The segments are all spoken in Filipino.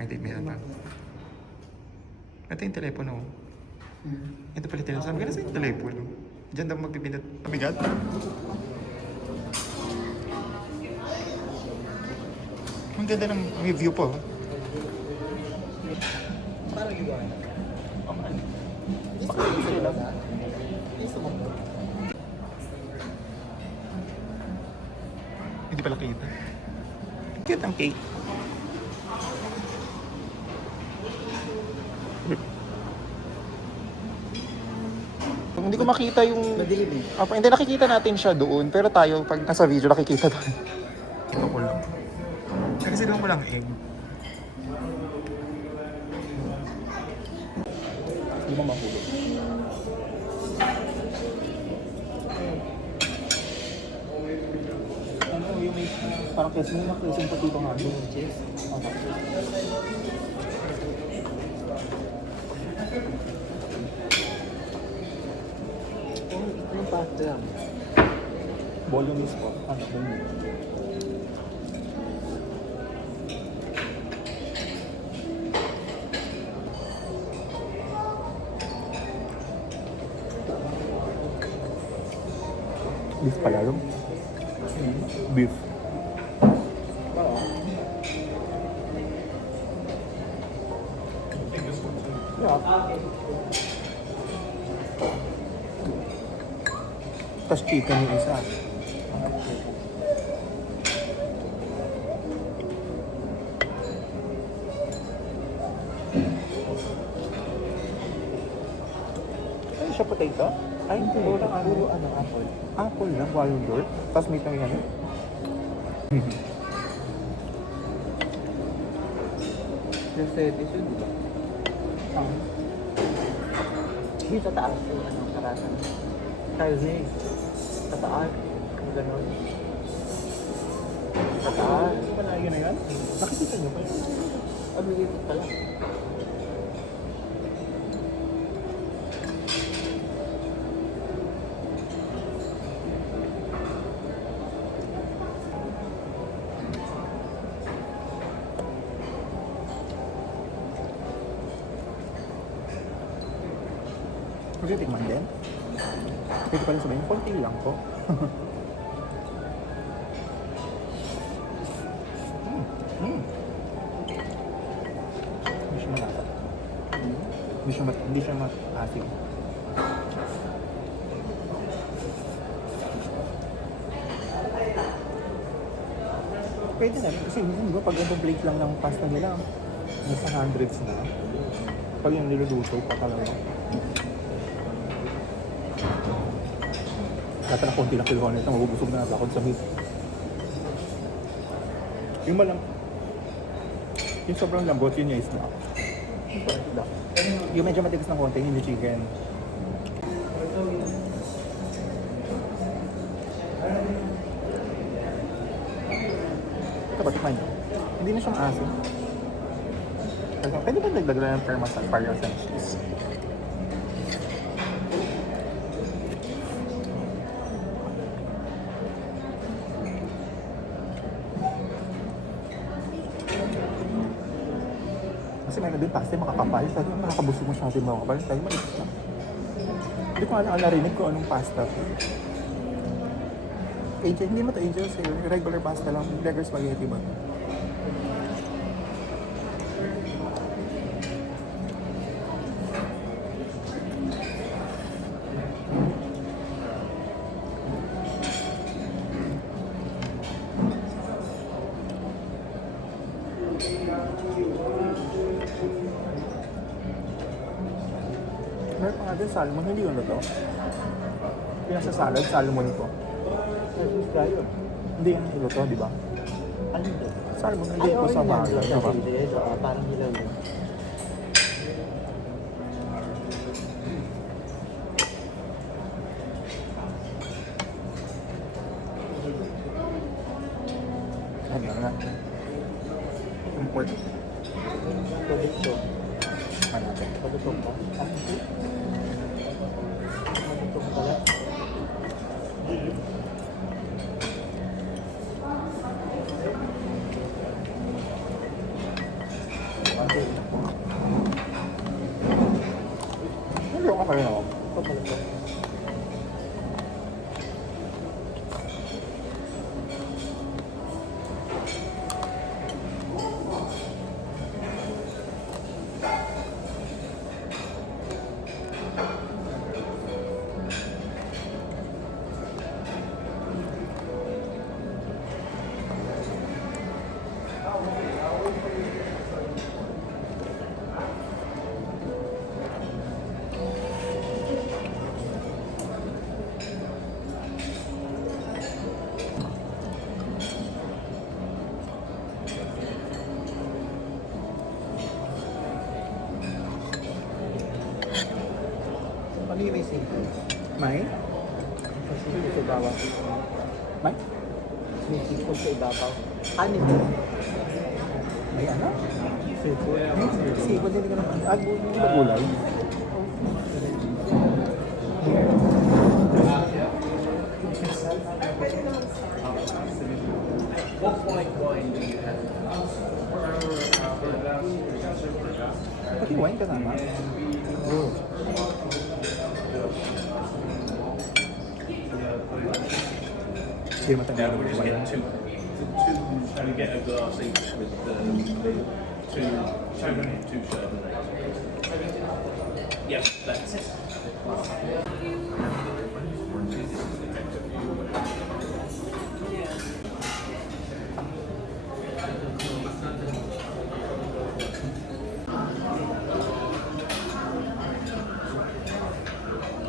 Ay, di, meron pa. Ito yung telepono. Ito pala tinanong. Sabi ka na sa yung telepono. Diyan daw magpipindot. Pabigat. Ang ganda ng may view po. Parang ligaw na. Baka isa lang. Hindi pala kita. Cute ang cake. Hindi ko makita yung... Madilim eh. Hindi, nakikita natin siya doon. Pero tayo, pag nasa video, nakikita doon. Ito ko lang. Kasi doon ko lang egg. Hindi mo mahulog. Ano yung may parang kes mo yung pati itong hando. Cheers. Yung pasta lang. Bolognese po. Ano? Beef pala yun. Beef. Yeah. Tapos chicken yung isa. Ano siya, potato? Ay, hindi. Puro apple. Apple lang, walang door. Tapos may tangi ano? Yung service yun, di ba? Yung sa taas yung karatan. Tiles na eh. Sa taas. Yung gano'n. Sa taas. Ano ba na yun na yan? Nakikita niyo pa yun? Lilipat pala. Pwede tikman din. Pwede pala sabihin, konti lang po. Hindi siya malasa. Hindi siya maasim. Pwede na rin. Kasi hindi ba pag itong plate lang ng pasta nila, nasa hundreds na. Pag yung niluluto pa talaga. Kata na konti lang kiluhan nito, mabubusog na ako sa meat. Yung malang, yung sobrang lambot, yun yung isda. Yung medyo matigas ng konti, yun yung chicken. Ito ba, tikman nyo? Hindi na siyang asin. Pwede ba nagdagla ng parmesan cheese? Kasi mayroon din pasta makakapal. Sabi ko, makakabusog mo siya natin mga kapal. Sabi ko, maligis na. Hindi ko alam, narinig ko anong pasta. Angel, hindi mo to angel. Regular pasta lang. Regular spaghetti ba? Meron pa nga din salmon, hindi yun na to. Yung nasa salad, salmon ko. Jesus tayo. Hindi yan ilo to, di ba? Ano ito? Salmon, hindi ko sa bagal, di ba? Parang hilaw yun. Ano nga? Yung pork. Pagkito. Ano ito? Pagkito ba? Pagkito pala. Seafood sa ibabaw. May? May seafood sa ibabaw. Ano mo? May ano? Seafood. Seafood, hindi ka naman. Hindi ba gulay? Pati wine kasama? Oo. Hindi naman tayo Now we're just getting two, and we get a glass each with two Chardonnay. Yep, that's it.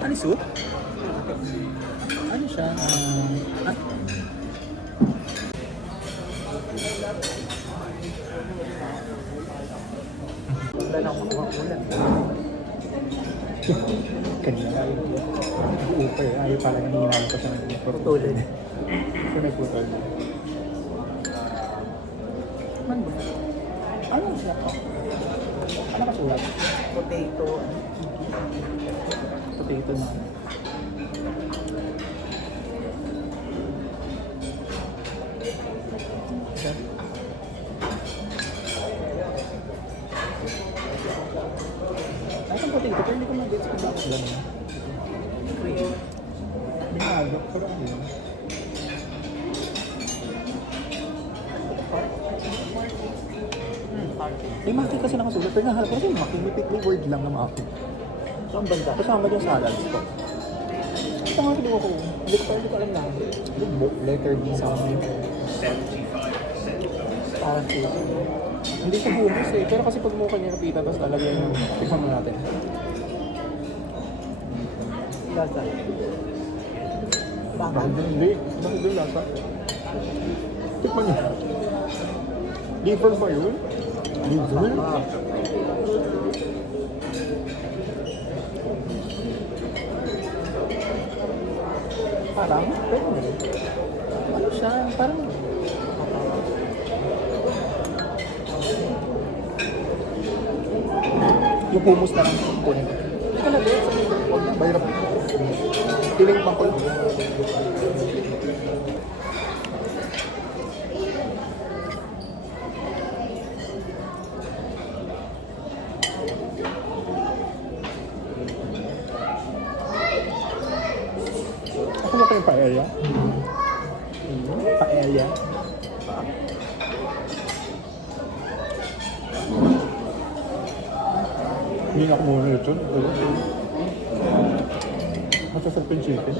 Ano soup? Ano siya? Wala na akong ulan. Kanina ay upay. Ayaw pala hinihinaan ko sa mga Putulin. Kasi may putol na. Man ba? Ano siya? Ano ka sulat? Potato. Potato na. Okay. Nasaan potato? Pero hindi ko mag-gets kung bakit lang. Binagak. Pero ano yun? May maki kasi nakasulat. Pero nahalap ko kasi maki. May pick word lang na maki. Saan banda? Kasama yung salads ko. Ito nga kinuha ko. Hindi ko alam na. Letter B sa amin. 75%. Parang seafood. Hindi ko humus eh. Pero kasi pag mo kanya pita, tapos talagyan yung tikman mo natin. Lasa. Bakal. Hindi. Bakit doon lasa? Tikman niya. Liver ba yun? Liver? Ah. Parang, pero ano siya? Parang yung humus na lang kunin. Hindi ka na din sa huwag na, bayra pa. Piling bangkol. Ako ba kayong paella? Paella? Hindi na ako muna ito. Masasarap yung chicken.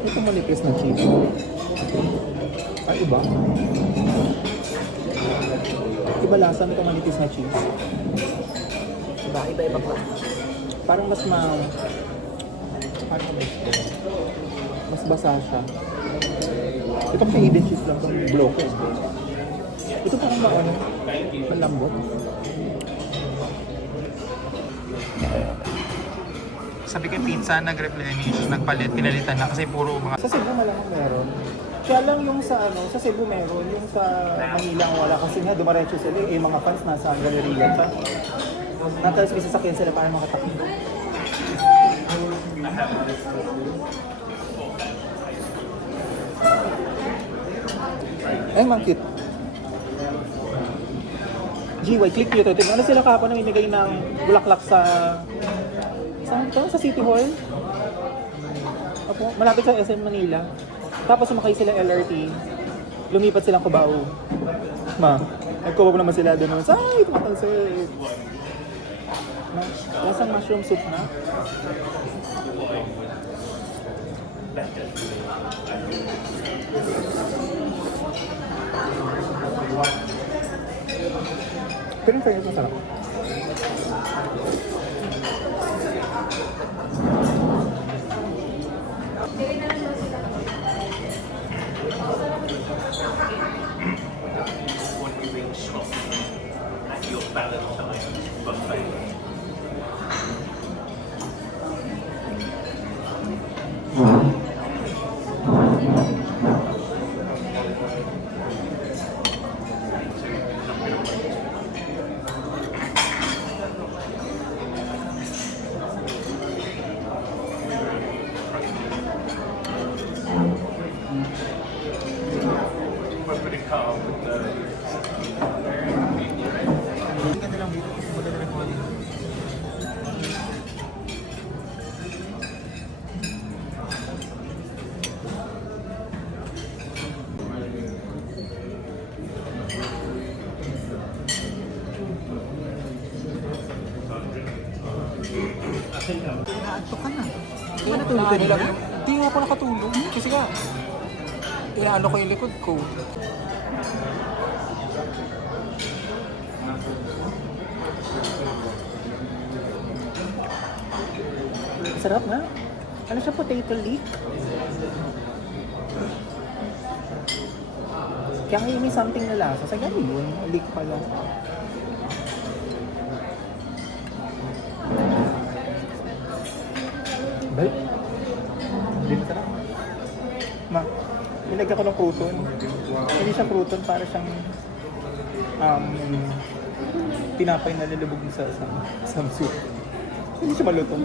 Ito manipis na cheese. Ay, iba. Iba lasa nito manipis na cheese. Diba? Iba-iba pa. Parang mas parang mas basa siya. Ito kasi hidden cheese lang itong bloke. Ito parang ano, malambot. Sabi kay pizza, nag-replenish, nagpalit, pinalitan na kasi puro mga... Sa Cebu malamang meron. Kaya lang yung sa sa Cebu meron, yung sa Manila wala kasi nga dumaretso sila yung mga fans nasa galleria pa. Natalas may sasakyan sila para makatakbo. Ay, man cute. GY, click nyo to. Tignan na sila kapon na namimigay ng bulaklak sa... Saan to? Sa City Hall? Opo, malapit sa SM Manila. Tapos sumakay sila LRT. Lumipat silang Cubao. Nagkubog naman sila doon. Ay, tumatalsik. Lasang mushroom soup na. Pero yung fairness masarap. When we reach Scotland, and your Valentine, but Inaantok ka na. Kaya natulog ka nila? Hindi nga ako nakatulog. Kasi nga, inaano ko yung likod ko. Sarap nga. Ano siya, potato leek? Kaya ngayon may something na lasa. Sa gabi yun, leek pala. Balik. Hindi masarap. Ma, nilagyan ko ng crouton. Hindi siya crouton, para siyang tinapay na nilubog sa samsut. Hindi siya malutong.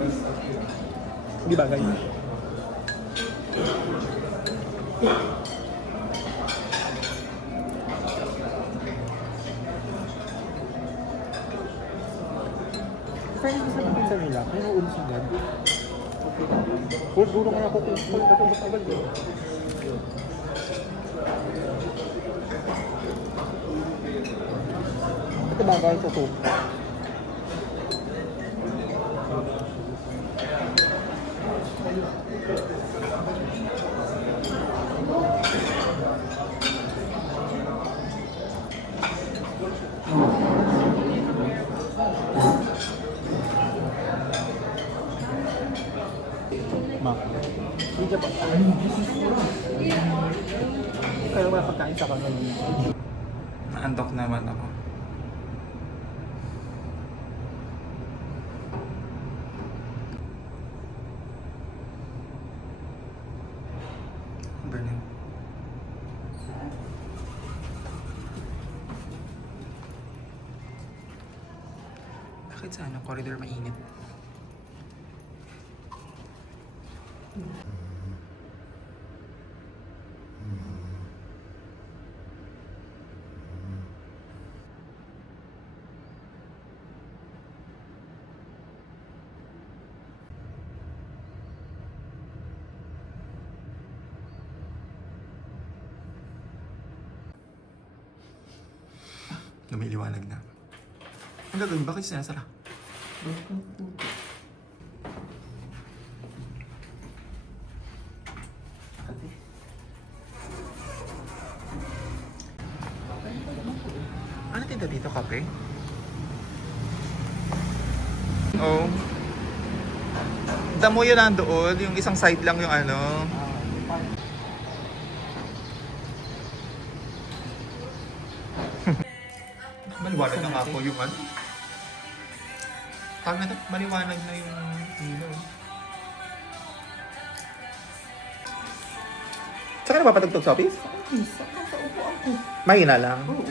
Hindi ba ganyan? Friends, gusto ng pizza nila. Kaya nauulis agad. Okay. Duro kaya ako kung kasi mas agad eh. Ito ba kahit sa soup? Ma. Hindi ka pa. Kaya wala pagkain sa kanila. Naantok naman ako. Burning. Bakit sa corridor mainit? Lumiliwanag na. Ang gagawin, bakit sinasara? Ano tinda dito, kape? Oh. Damo yun nandoon, yung isang side lang yung ano. Maliwanag na nga po yung ano. Tama na, maliwanag na yung ilaw. Saan ka napapatugtog sa office? Sa upo ako. Mahina lang. Oo.